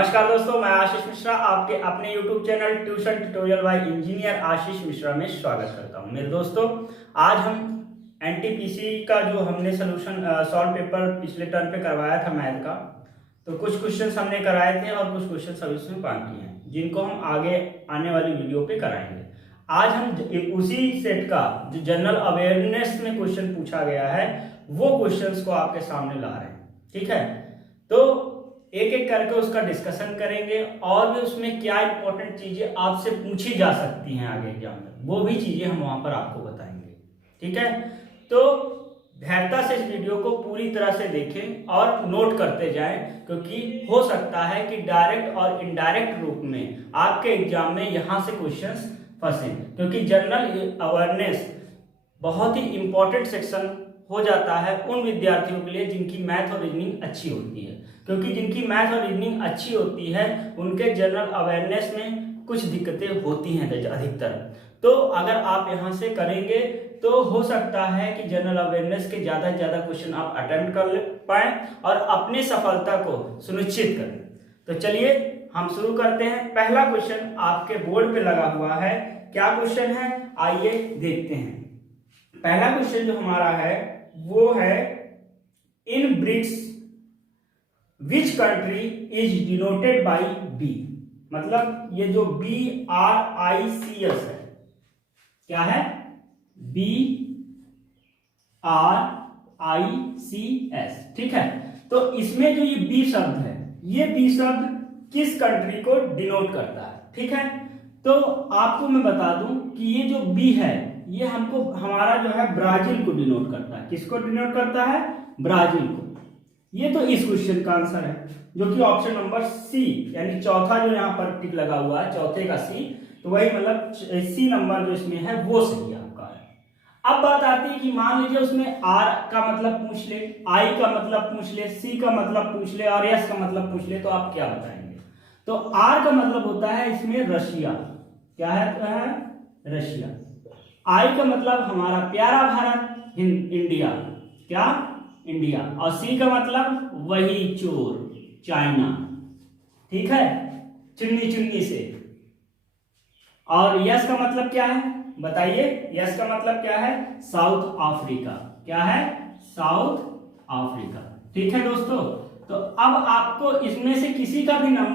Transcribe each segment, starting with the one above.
नमस्कार दोस्तों, मैं आशीष मिश्रा आपके अपने YouTube channel tuition tutorial by engineer Ashish Mishra में स्वागत करता हूं। मेरे दोस्तों, आज हम एनटीपीसी का जो हमने सोल्यूशन सॉल्व पेपर पिछले टर्म पे करवाया था मैथ का, तो कुछ क्वेश्चंस हमने कराए थे और कुछ क्वेश्चंस अभी उसमें बाकी हैं जिनको हम आगे आने वाली वीडियो पे कराएंगे। आज हम उसी सेट का जो जनरल अवेयरनेस में क्वेश्चन पूछा गया है वो क्वेश्चंस को आपके सामने ला रहे हैं। ठीक है, तो एक एक करके उसका डिस्कशन करेंगे और भी उसमें क्या इंपॉर्टेंट चीजें आपसे पूछी जा सकती हैं आगे एग्जाम में, वो भी चीजें हम वहां पर आपको बताएंगे। ठीक है, तो धैर्यता से इस वीडियो को पूरी तरह से देखें और नोट करते जाएं, क्योंकि हो सकता है कि डायरेक्ट और इनडायरेक्ट रूप में आपके एग्जाम में यहां से क्वेश्चंस फंसे, क्योंकि जनरल अवेयरनेस बहुत ही इंपॉर्टेंट सेक्शन हो जाता है उन विद्यार्थियों के लिए जिनकी मैथ और रीजनिंग अच्छी होती है, क्योंकि जिनकी मैथ और रीजनिंग अच्छी होती है उनके जनरल अवेयरनेस में कुछ दिक्कतें होती हैं अधिकतर। तो अगर आप यहाँ से करेंगे तो हो सकता है कि जनरल अवेयरनेस के ज़्यादा से ज़्यादा क्वेश्चन आप अटेम्प्ट कर पाएँ और अपनी सफलता को सुनिश्चित करें। तो चलिए हम शुरू करते हैं। पहला क्वेश्चन आपके बोर्ड पे लगा हुआ है। क्या क्वेश्चन है, आइए देखते हैं। पहला क्वेश्चन जो हमारा है वो है, in BRICS which country is denoted by B. मतलब ये जो BRICS है, क्या है, BRICS। ठीक है, तो इसमें जो ये बी शब्द है, ये बी शब्द किस कंट्री को डिनोट करता है। ठीक है, तो आपको मैं बता दूं कि ये जो बी है ये हमको हमारा जो है ब्राजील को डिनोट करता है। किसको डिनोट करता है? ब्राजील को। ये तो इस क्वेश्चन का आंसर है, जो कि ऑप्शन नंबर सी, यानी चौथा जो यहाँ पर टिक लगा हुआ है, चौथे का सी, तो वही मतलब सी नंबर जो इसमें है वो सही आपका है। अब बात आती है कि मान लीजिए उसमें आर का मतलब पूछ ले, आई का मतलब पूछ ले, सी का मतलब पूछ ले और एस का मतलब पूछ ले, तो आप क्या बताएंगे? तो आर का मतलब होता है इसमें रशिया। क्या है? रशिया। आई का मतलब हमारा प्यारा भारत, इंडिया। क्या? इंडिया। और सी का मतलब वही चोर, चाइना। ठीक है, चुन्नी चुन्नी से। और यस का मतलब क्या है बताइए? यस का मतलब क्या है? South Africa. क्या है? South Africa. ठीक है दोस्तों, तो अब आपको इसमें से किसी का भी नाम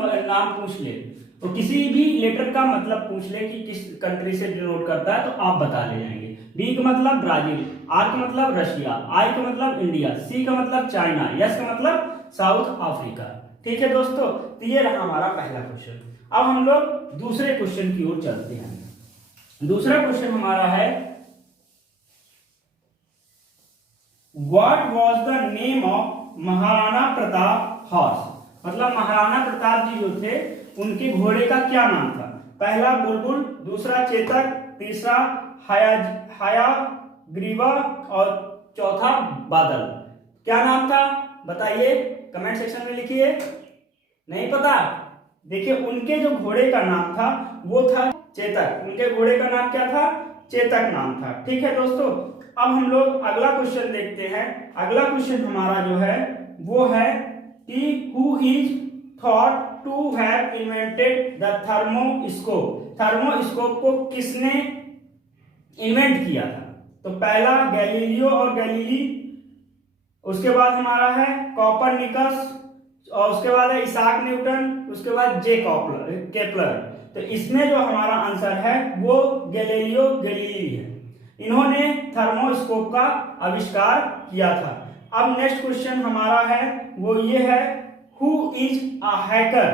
पूछ ले, तो किसी भी लेटर का मतलब पूछ ले कि किस कंट्री से डिनोट करता है, तो आप बता ले जाएंगे। बी का मतलब ब्राजील, आर का मतलब रशिया, आई का मतलब इंडिया, सी का मतलब चाइना, यस का मतलब साउथ अफ्रीका। ठीक है दोस्तों, तो ये रहा हमारा पहला क्वेश्चन। अब हम लोग दूसरे क्वेश्चन की ओर चलते हैं। दूसरा क्वेश्चन हमारा है, what was the name of Maharana Pratap horse. मतलब महाराणा प्रताप जी जो थे उनके घोड़े का क्या नाम था? पहला बुलबुल, दूसरा चेतक, तीसरा हयाग्रीवा और चौथा बादल। क्या नाम था बताइए, कमेंट सेक्शन में लिखिए। नहीं पता? देखिए, उनके जो घोड़े का नाम था वो था चेतक। उनके घोड़े का नाम क्या था? चेतक नाम था। ठीक है दोस्तों, अब हम लोग अगला क्वेश्चन देखते हैं। अगला क्वेश्चन हमारा जो है वो है कि who is thought to have invented the thermoscope. Thermoscope को किसने इन्वेंट किया था? तो पहला गैलीलियो और गैलीली, उसके बाद हमारा है कॉपरनिकस, और उसके बाद है इसाक न्यूटन, उसके बाद जे केपलर। तो इसमें जो हमारा आंसर है वो गैलीलियो गैलीली है। इन्होंने थर्मोस्कोप का आविष्कार किया था। अब नेक्स्ट क्वेश्चन हमारा है वो ये है, who is a hacker.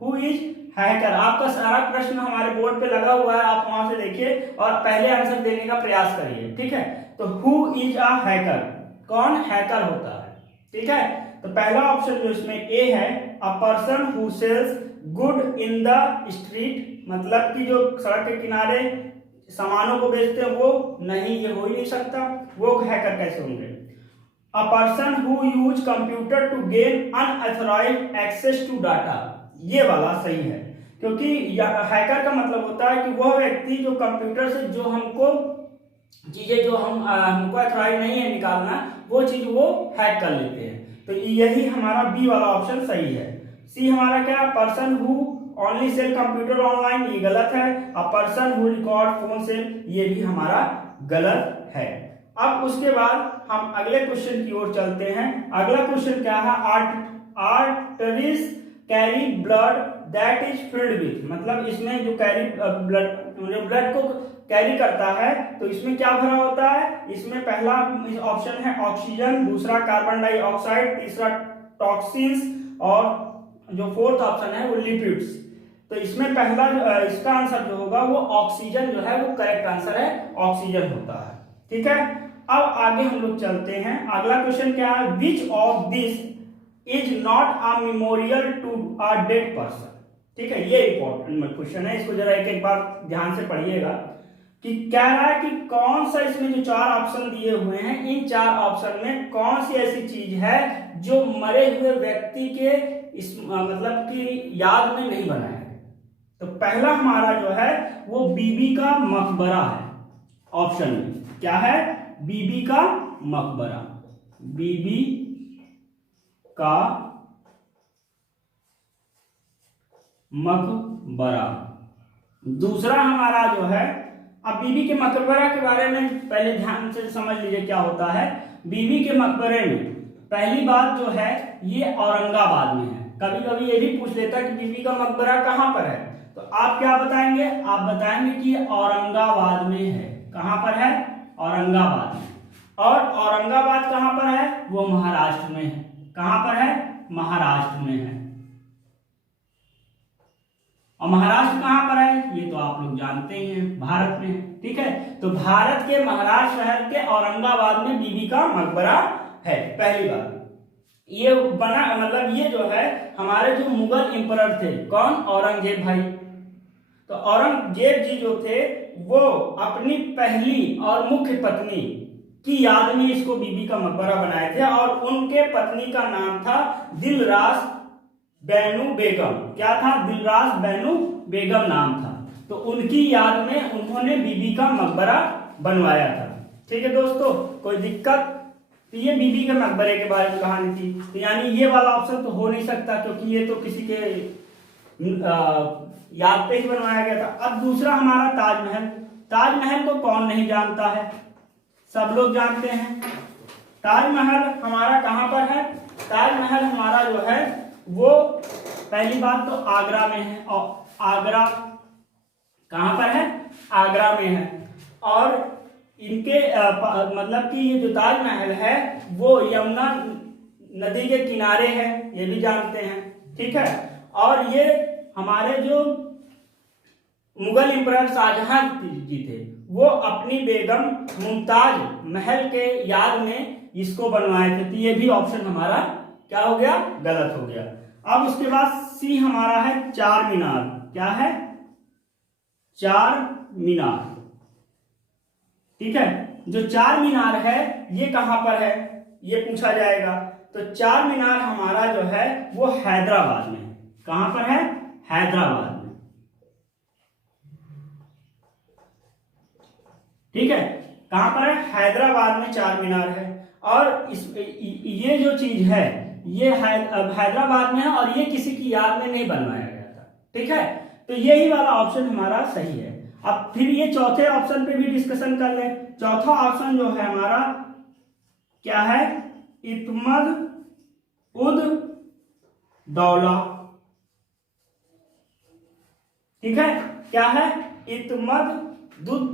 Who is hacker. आपका सारा प्रश्न हमारे बोर्ड पे लगा हुआ है, आप वहां से देखिए और पहले आंसर देने का प्रयास करिए। ठीक है, तो हु इज अ हैकर, कौन हैकर होता है? ठीक है, तो पहला ऑप्शन जो इसमें ए है, a person who sells good in the street. मतलब कि जो सड़क के किनारे सामानों को बेचते हैं वो नहीं, ये हो ही नहीं सकता, वो हैकर कैसे होंगे? A person who use computer to gain unauthorised access to data. ये वाला सही है, क्योंकि हैकर का मतलब होता है कि वह व्यक्ति जो कंप्यूटर से जो हमको चीजें जो हमको अथॉराइज नहीं है निकालना, वो चीज वो हैक कर लेते हैं। तो यही हमारा बी वाला ऑप्शन सही है। सी हमारा क्या, person who only sell computer online, ये गलत है। A person who record phone sell, ये भी हमारा गलत है। अब उसके बाद हम अगले क्वेश्चन की ओर चलते हैं। अगला क्वेश्चन क्या है, arteries carry blood that is filled with, मतलब इसमें जो कैरी ब्लड को कैरी करता है तो इसमें क्या भरा होता है, इसमें पहला ऑप्शन है ऑक्सीजन, दूसरा कार्बन डाइऑक्साइड, तीसरा टॉक्सिन्स और जो फोर्थ ऑप्शन है वो लिपिड्स। तो इसमें पहला इसका आंसर जो होगा वो ऑक्सीजन जो है वो करेक्ट आंसर है, ऑक्सीजन होता है। ठीक है, अब आगे हम लोग चलते हैं। अगला क्वेश्चन क्या है, which of this is not a memorial to a dead person. ठीक है, ये इंपॉर्टेंट क्वेश्चन है, इसको जरा एक एक बार ध्यान से पढ़िएगा कि कह रहा है कि कौन सा इसमें जो चार ऑप्शन दिए हुए हैं, इन चार ऑप्शन में कौन सी ऐसी चीज है जो मरे हुए व्यक्ति के इस मतलब की याद में नहीं बनाया है। तो पहला हमारा जो है वो बीबी का मकबरा है। ऑप्शन में क्या है, बीबी का मकबरा, बीबी का मकबरा। दूसरा हमारा जो है, अब बीबी के मकबरा के बारे में पहले ध्यान से समझ लीजिए क्या होता है। बीबी के मकबरे में पहली बात जो है ये औरंगाबाद में है। कभी कभी ये भी पूछ लेता है कि बीबी का मकबरा कहां पर है, तो आप क्या बताएंगे, आप बताएंगे कि ये औरंगाबाद में है। कहां पर है, औरंगाबाद में। और औरंगाबाद कहां पर है, वो महाराष्ट्र में है। कहां पर है, महाराष्ट्र में है। और महाराष्ट्र कहां पर है, ये तो आप लोग जानते ही हैं, भारत में है। ठीक है, तो भारत के महाराष्ट्र शहर के औरंगाबाद में बीबी का मकबरा है। पहली बात ये बना, मतलब ये जो है हमारे जो मुगल एम्परर थे, कौन, औरंगजेब भाई। तो औरंगजेब जी जो थे वो अपनी पहली और मुख्य पत्नी की याद में इसको बीबी का मकबरा बनाए थे, और उनके पत्नी का नाम था दिलरास बैनू बेगम। क्या था, दिलरास बैनू बेगम नाम था। तो उनकी याद में उन्होंने बीबी का मकबरा बनवाया था। ठीक है दोस्तों, कोई दिक्कत, तो ये बीबी के मकबरे के बारे में कहानी थी। तो यानी ये वाला ऑप्शन तो हो नहीं सकता, क्योंकि ये तो किसी के याद पे ही बनवाया गया था। अब दूसरा हमारा ताजमहल। ताजमहल को कौन नहीं जानता है, सब लोग जानते हैं। ताजमहल हमारा कहां पर है, ताजमहल हमारा जो है वो पहली बात तो आगरा में है। और आगरा कहां पर है, आगरा में है। और इनके मतलब कि ये जो ताजमहल है वो यमुना नदी के किनारे है, ये भी जानते हैं। ठीक है, और ये हमारे जो मुगल एम्परर शाहजहां जी थे वो अपनी बेगम मुमताज महल के याद में इसको बनवाए थे। तो ये भी ऑप्शन हमारा क्या हो गया, गलत हो गया। अब उसके बाद सी हमारा है चार मीनार। क्या है, चार मीनार। ठीक है, जो चार मीनार है ये कहां पर है, ये पूछा जाएगा। तो चार मीनार हमारा जो है वो हैदराबाद में है। कहां पर है, हैदराबाद में। ठीक है, कहां पर है, हैदराबाद में चार मीनार है। और ये जो चीज है ये हैदराबाद में है, और ये किसी की याद में नहीं बनवाया गया था। ठीक है, तो यही वाला ऑप्शन हमारा सही है। अब फिर ये चौथे ऑप्शन पे भी डिस्कशन कर लें। चौथा ऑप्शन जो है हमारा क्या है, इत्मद उद दौला। ठीक है, क्या है, इत्मद उद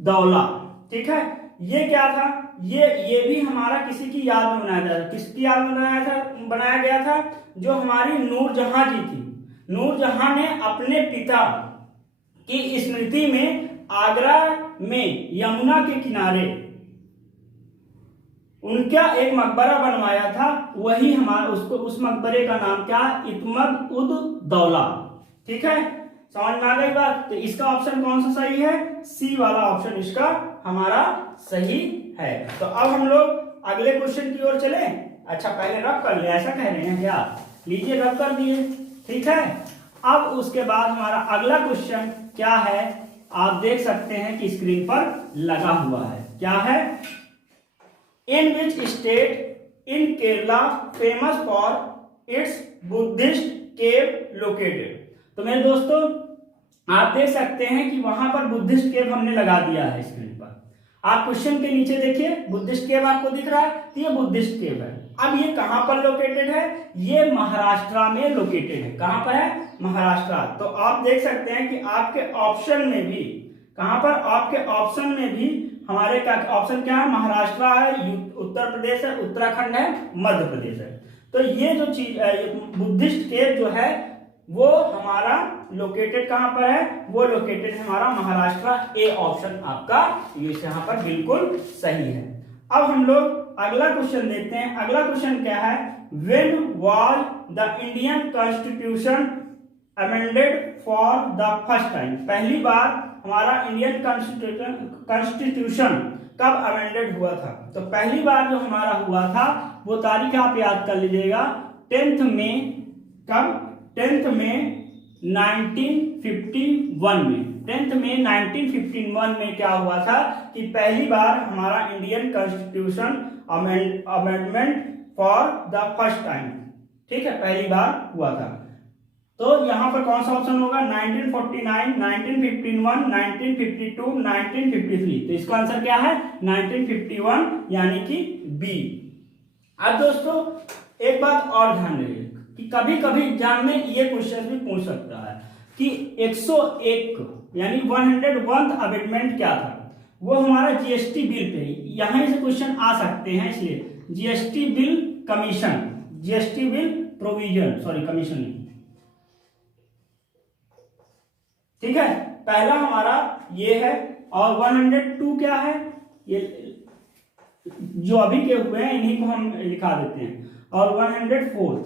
दौला। ठीक है, ये क्या था, ये भी हमारा किसी की याद में बनाया था। किसकी याद में बनाया गया था, जो हमारी नूरजहां जी थी। नूरजहां ने अपने पिता की स्मृति में आगरा में यमुना के किनारे उनका एक मकबरा बनवाया था। वही हमारा उसको उस मकबरे का नाम क्या, इत्मद उद दौला। ठीक है, समझ में आ गई बात। तो इसका ऑप्शन कौन सा सही है, सी वाला ऑप्शन इसका हमारा सही है। तो अब हम लोग अगले क्वेश्चन की ओर चले। अच्छा पहले रब कर ले, ऐसा कह रहे हैं क्या, लीजिए रब कर दिए। ठीक है, अब उसके बाद हमारा अगला क्वेश्चन क्या है, आप देख सकते हैं कि स्क्रीन पर लगा हुआ है। क्या है, in which state in Kerala famous for its Buddhist cave located. तो मेरे दोस्तों आप देख सकते हैं कि वहां पर बुद्धिस्ट केव हमने लगा दिया है स्क्रीन पर। आप क्वेश्चन के नीचे देखिए, बुद्धिस्ट केव आपको दिख रहा है, तो ये बुद्धिस्ट केव है। अब ये कहां पर लोकेटेड है? ये महाराष्ट्र में लोकेटेड है। कहां पर है? महाराष्ट्र। तो आप देख सकते हैं कि आपके ऑप्शन में भी, कहां पर? आपके ऑप्शन में भी हमारे क्या ऑप्शन क्या है? महाराष्ट्र है, उत्तर प्रदेश है, उत्तराखंड है, मध्य प्रदेश है। तो ये जो चीज बुद्धिस्ट केव जो है वो हमारा लोकेटेड कहां पर है? वो लोकेटेड है हमारा महाराष्ट्र। ए ऑप्शन आपका यहाँ पर बिल्कुल सही है। अब हम लोग अगला क्वेश्चन देखते हैं। अगला क्वेश्चन क्या है? When was the Indian constitution amended for the first time? पहली बार हमारा इंडियन कॉन्स्टिट्यूशन कब अमेंडेड हुआ था? तो पहली बार जो हमारा हुआ था वो तारीख आप याद कर लीजिएगा, 10 मई। कब? 10 मई 1951 में। 10 मई 1951 में क्या हुआ था कि पहली बार हमारा Indian constitution amendment for the first time, ठीक है, पहली बार हुआ था। तो यहां पर कौन सा ऑप्शन होगा? 1949, 1951, 1952, 1953। तो इसका आंसर क्या है? 1951 यानी कि बी। अब दोस्तों एक बात और ध्यान रखिए कि कभी कभी एग्जाम में ये क्वेश्चन भी पूछ सकता है कि 101 यानी 101th अमेंडमेंट क्या था? वो हमारा जीएसटी बिल पे, यहां से क्वेश्चन आ सकते हैं, इसलिए GST bill commission, GST bill provision, sorry commission नहीं, ठीक है। पहला हमारा ये है। और 102 क्या है? ये जो अभी के हुए हैं इन्हीं को हम लिखा देते हैं। और 104,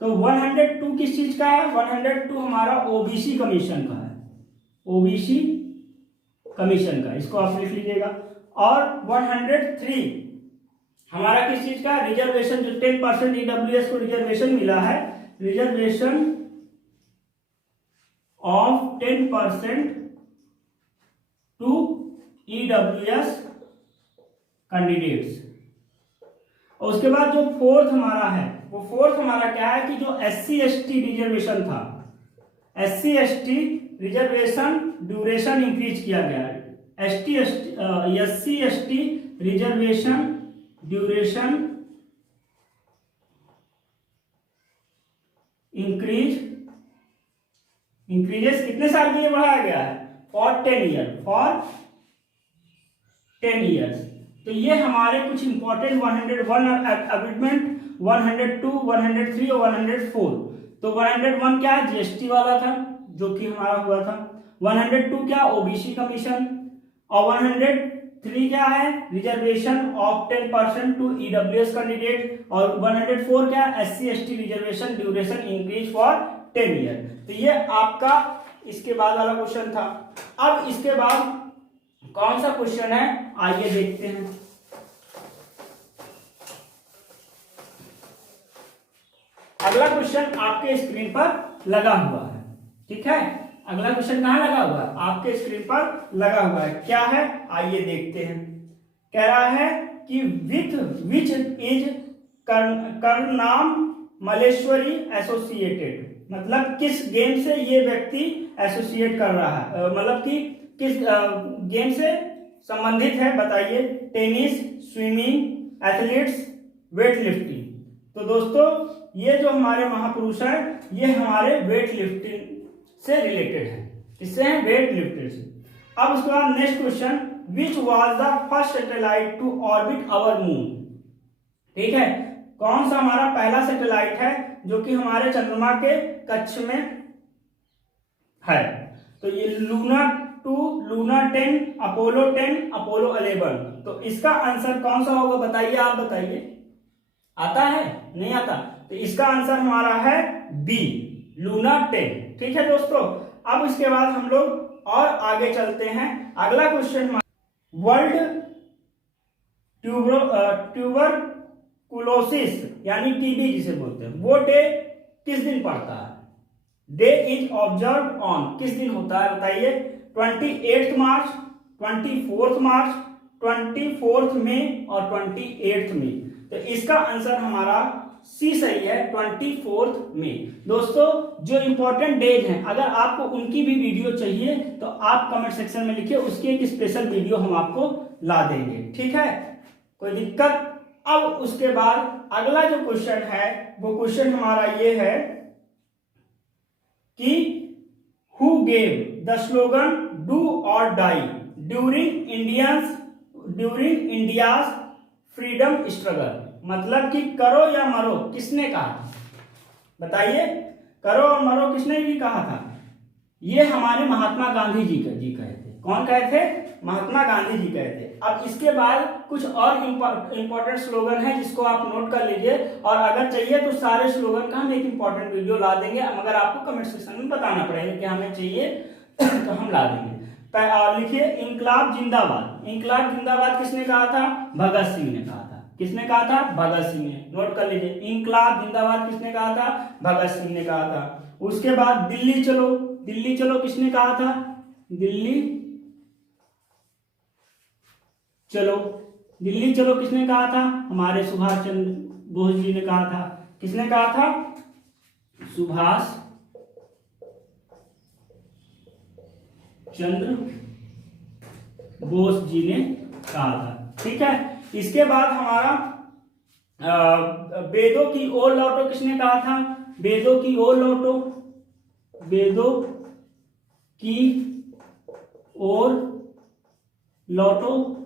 तो 102 किस चीज का है? 102 हमारा ओबीसी कमीशन का है, ओबीसी कमीशन का, इसको आप लिख लीजिएगा। और 103 हमारा किस चीज का? रिजर्वेशन, जो 10% ईडब्ल्यूएस को रिजर्वेशन मिला है, reservation of 10% to EWS candidates. और उसके बाद जो फोर्थ हमारा है, वो फोर्थ हमारा क्या है कि जो एससी एसटी रिजर्वेशन था, SC ST reservation duration increase किया गया है। SC ST reservation duration increases कितने साल के लिए बढ़ाया गया है? For 10 year, for 10 years. तो ये हमारे कुछ इंपॉर्टेंट 101 अमेंडमेंट, 102, 103 और 104। तो 101 क्या है? जीएसटी वाला था जो कि हमारा हुआ था। 102 क्या? OBC commission. और 103 क्या है? Reservation of 10% to EWS candidate. और 104 क्या? SC ST reservation duration increase for 10 year. तो ये आपका इसके बाद वाला क्वेश्चन था। अब इसके बाद कौन सा क्वेश्चन है आइए देखते हैं। अगला क्वेश्चन आपके स्क्रीन पर लगा हुआ है, ठीक है। अगला क्वेश्चन कहां लगा हुआ है? आपके स्क्रीन पर लगा हुआ है। क्या है आइए देखते हैं। कह रहा है कि which is Karnam Malleswari associated, मतलब किस गेम से ये व्यक्ति एसोसिएट कर रहा है, मतलब कि किस गेम से संबंधित है, बताइए। Tennis, swimming, athletes, weight lifting. तो दोस्तों ये जो हमारे महापुरुष हैं ये हमारे वेट लिफ्टिंग से रिलेटेड है, इससे हैं वेट लिफ्टिंग से। अब उसके बाद next question, which was the first satellite to orbit our moon, ठीक है। कौन सा हमारा पहला सैटेलाइट है जो कि हमारे चंद्रमा के कक्ष में है? तो ये लूना 2, लूना 10, अपोलो 10, अपोलो 11। तो इसका आंसर कौन सा होगा बताइए, आप बताइए। आता है? नहीं आता? तो इसका आंसर हमारा है बी, लूना 10, ठीक है दोस्तों। अब इसके बाद हम लोग और आगे चलते हैं। अगला क्वेश्चन, वर्ल्ड ट्यूबरकुलोसिस यानी टीबी जिसे बोलते हैं, वो डे किस दिन पड़ता है? डे इज ऑब्जर्व ऑन, किस दिन होता है बताइए। 28 मार्च, 24 मार्च, 24 मई और 28 मई। तो इसका आंसर हमारा सी सही है 24 मई। दोस्तों जो इंपॉर्टेंट डेज हैं अगर आपको उनकी भी वीडियो चाहिए तो आप कमेंट सेक्शन में लिखिए, उसकी एक स्पेशल वीडियो हम आपको ला देंगे, ठीक है, कोई दिक्कत। अब उसके बाद अगला जो क्वेश्चन है वो क्वेश्चन हमारा ये है कि who gave the slogan do or die during India's freedom struggle. मतलब कि करो या मरो किसने कहा, बताइए, करो और मरो किसने भी कहा था? ये हमारे महात्मा गांधी जी कहे थे। कौन कहे थे? महात्मा गांधी जी कहे थे। अब इसके बाद कुछ और इंपॉर्टेंट स्लोगन है जिसको आप नोट कर लीजिए, और अगर चाहिए तो सारे स्लोगन का हम एक इंपॉर्टेंट वीडियो ला देंगे, मगर आपको कमेंट सेक्शन में बताना पड़ेगा कि हमें चाहिए तो हम ला देंगे। लिखिए इंकलाब जिंदाबाद। इंकलाब जिंदाबाद किसने कहा था? भगत सिंह ने कहा था। किसने कहा था? भगत सिंह ने। नोट कर लीजिए, इंकलाब जिंदाबाद किसने कहा था? भगत सिंह ने कहा था। उसके बाद दिल्ली चलो, दिल्ली चलो किसने कहा था? दिल्ली चलो, दिल्ली चलो किसने कहा था? हमारे सुभाष चंद्र बोस जी ने कहा था। किसने कहा था? सुभाष चंद्र बोस जी ने कहा था, ठीक है। इसके बाद हमारा वेदों की ओर लौटो किसने कहा था? वेदों की ओर लौटो, वेदों की ओर लौटो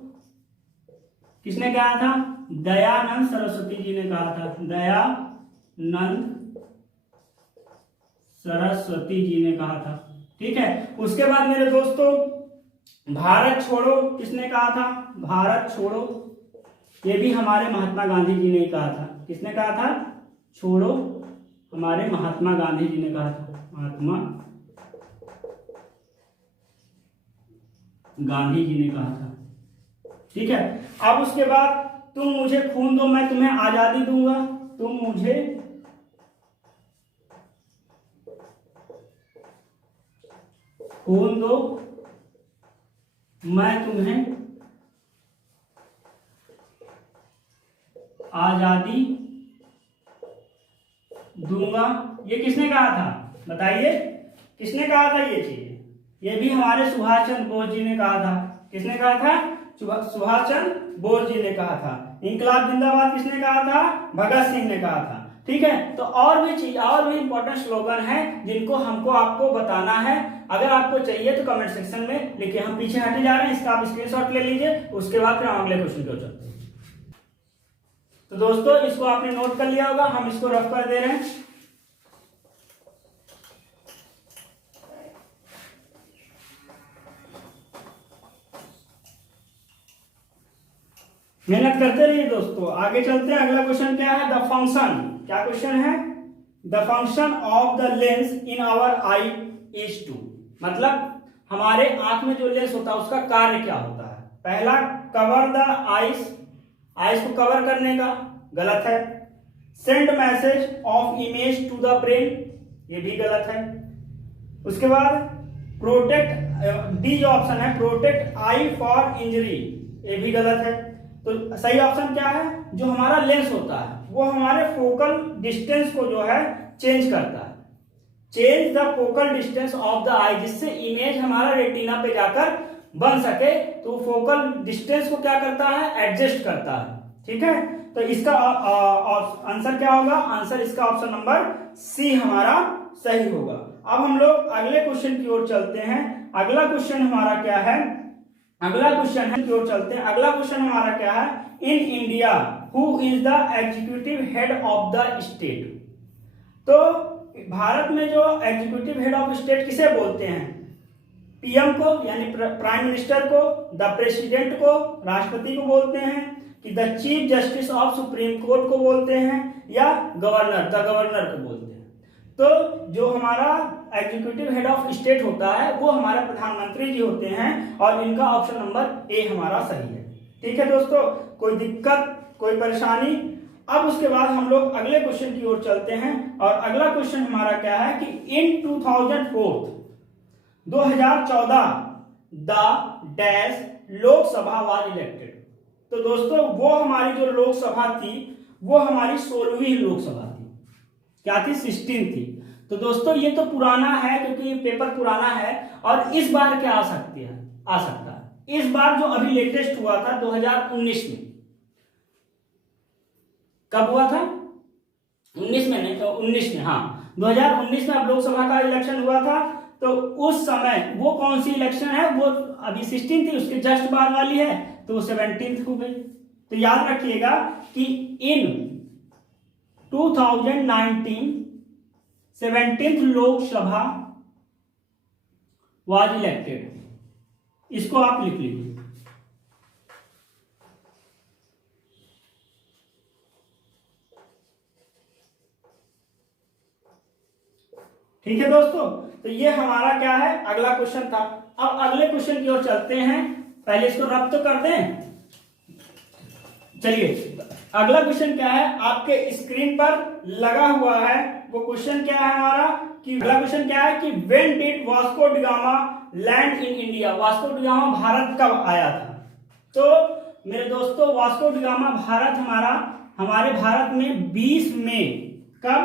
किसने कहा था? दयानंद सरस्वती जी ने कहा था। दयानंद सरस्वती जी ने कहा था, ठीक है। उसके बाद मेरे दोस्तों भारत छोड़ो किसने कहा था? भारत छोड़ो, ये भी हमारे महात्मा गांधी जी ने कहा था। किसने कहा था? छोड़ो, हमारे महात्मा गांधी जी ने कहा था। महात्मा गांधी जी ने कहा था, ठीक है। अब उसके बाद तुम मुझे खून दो मैं तुम्हें आजादी दूंगा। तुम मुझे खून दो मैं तुम्हें आजादी दूंगा। ये किसने कहा था? बताइए किसने कहा था ये चीज? ये भी हमारे सुभाष चंद्र बोस जी ने कहा था। किसने कहा था? सुभाष चंद्र बोस जी ने कहा था। इंकलाब जिंदाबाद किसने कहा था? भगत सिंह ने कहा था, ठीक है। तो और भी इंपॉर्टेंट स्लोगन है जिनको हमको आपको बताना है। अगर आपको चाहिए तो कमेंट सेक्शन में लिखिए। हम पीछे हटे जा रहे हैं, इसका आप स्क्रीनशॉट ले लीजिए, उसके बाद फिर हम अगले क्वेश्चन को चलते हैं। तो दोस्तों इसको आपने नोट कर लिया होगा, हम इसको रफ कर दे रहे हैं। मेहनत करते रहिए दोस्तों। आगे चलते हैं, अगला क्वेश्चन क्या है? The function. क्या क्वेश्चन है? The function of the lens in our eye is to. मतलब हमारे आंख में जो लेंस होता है उसका कार्य क्या होता है? पहला, कवर द आइस, आइस को कवर करने का, गलत है। Send message of image to the brain, ये भी गलत है। उसके बाद प्रोटेक्ट, डी जो ऑप्शन है प्रोटेक्ट आई फॉर इंजरी, ये भी गलत है। तो सही ऑप्शन क्या है? जो हमारा लेंस होता है वो हमारे फोकल डिस्टेंस को जो है चेंज करता है। Change the focal distance of the eye, जिससे इमेज हमारा रेटिना पे जाकर बन सके। तो फोकल डिस्टेंस को क्या करता है? एडजस्ट करता है, ठीक है। तो इसका आंसर क्या होगा? आंसर इसका ऑप्शन नंबर सी हमारा सही होगा। अब हम लोग अगले क्वेश्चन की ओर चलते हैं। अगला क्वेश्चन हमारा क्या है? अगला क्वेश्चन है की ओर चलते हैं। अगला क्वेश्चन हमारा क्या है? In India who is the executive head of the state. तो भारत में जो एग्जीक्यूटिव हेड ऑफ स्टेट किसे बोलते हैं? पीएम को यानी प्राइम मिनिस्टर को, द प्रेसिडेंट को राष्ट्रपति को बोलते हैं, कि the chief justice of supreme court को बोलते हैं, या गवर्नर, द गवर्नर को बोलते हैं। तो जो हमारा एग्जीक्यूटिव हेड ऑफ स्टेट होता है वो हमारे प्रधानमंत्री जी होते हैं, और इनका ऑप्शन नंबर ए हमारा सही है, ठीक है दोस्तों। कोई दिक्कत, कोई परेशानी? अब उसके बाद हम लोग अगले क्वेश्चन की ओर चलते हैं, और अगला क्वेश्चन हमारा क्या है कि इन 2014 the dash Lok Sabha was elected. तो दोस्तों वो हमारी जो लोकसभा थी वो हमारी 16वीं लोकसभा थी। क्या थी? 16 थी। तो दोस्तों ये तो पुराना है, क्योंकि ये पेपर पुराना है। और इस बार क्या आ सकता है, इस बार जो अभी लेटेस्ट हुआ था 2019 में। कब हुआ था? 19 में नहीं, तो 19 में, हाँ 2019 में अब लोकसभा का इलेक्शन हुआ था। तो उस समय वो कौन सी इलेक्शन है, वो अभी 16 थी, उसके जस्ट बाद वाली है, तो 17th हो गई। तो याद रखिएगा कि इन 2019 17th लोकसभा वाज इलेक्टेड। इसको आप लिख लीजिए। ठीक है दोस्तों, तो ये हमारा क्या है, अगला क्वेश्चन था। अब अगले क्वेश्चन की ओर चलते हैं। पहले इसको रब तो कर दें। चलिए, अगला क्वेश्चन क्या है, आपके स्क्रीन पर लगा हुआ है। वो क्वेश्चन क्या है हमारा, कि अगला क्वेश्चन क्या है कि when did Vasco D gamma land in India. Vasco D gamma Bharat कब आया था? तो मेरे दोस्तों, वास्को डी गामा भारत हमारे भारत में 20 मई, कब?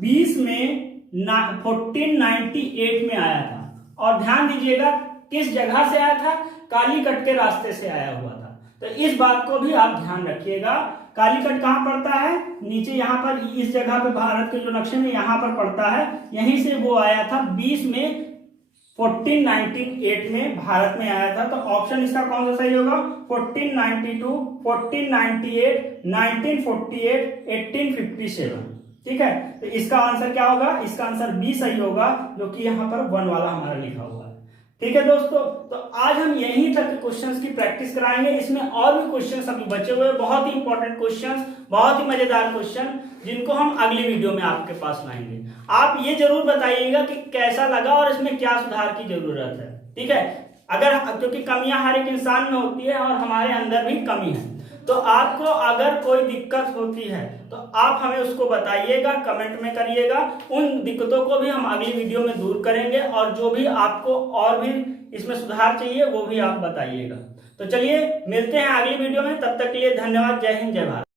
20 मई 1498 में आया था। और ध्यान दीजिएगा किस जगह से आया था, कालीकट के रास्ते से आया हुआ था। तो इस बात को भी आप ध्यान रखिएगा। कालीकट कहां पड़ता है? नीचे यहां पर, इस जगह पे भारत के जो नक्शे में यहां पर पड़ता है। यहीं से वो आया था 20 मई 1498 में भारत में आया था। तो ऑप्शन इसका कौन सा सही होगा? 1492, 1498, 1948, 1857। ठीक है, तो इसका आंसर क्या होगा? इसका आंसर बी सही होगा, जो कि यहाँ पर 1 वाला हमारा लिखा हुआ है। ठीक है दोस्तों, तो आज हम यहीं तक क्वेश्चंस की प्रैक्टिस कराएंगे। इसमें और भी क्वेश्चंस अभी बचे हुए, बहुत ही इंपॉर्टेंट क्वेश्चंस, बहुत ही मजेदार क्वेश्चन, जिनको हम अगली वीडियो में आपके पास लाएंगे। आप ये जरूर बताइएगा कि कैसा लगा और इसमें क्या सुधार की जरूरत है। ठीक है, क्योंकि कमियां हर एक इंसान में होती है और हमारे अंदर भी कमी है। तो आपको अगर कोई दिक्कत होती है तो आप हमें उसको बताइएगा, कमेंट में करिएगा। उन दिक्कतों को भी हम अगली वीडियो में दूर करेंगे, और जो भी आपको और भी इसमें सुधार चाहिए वो भी आप बताइएगा। तो चलिए मिलते हैं अगली वीडियो में, तब तक के लिए धन्यवाद। जय हिंद, जय भारत।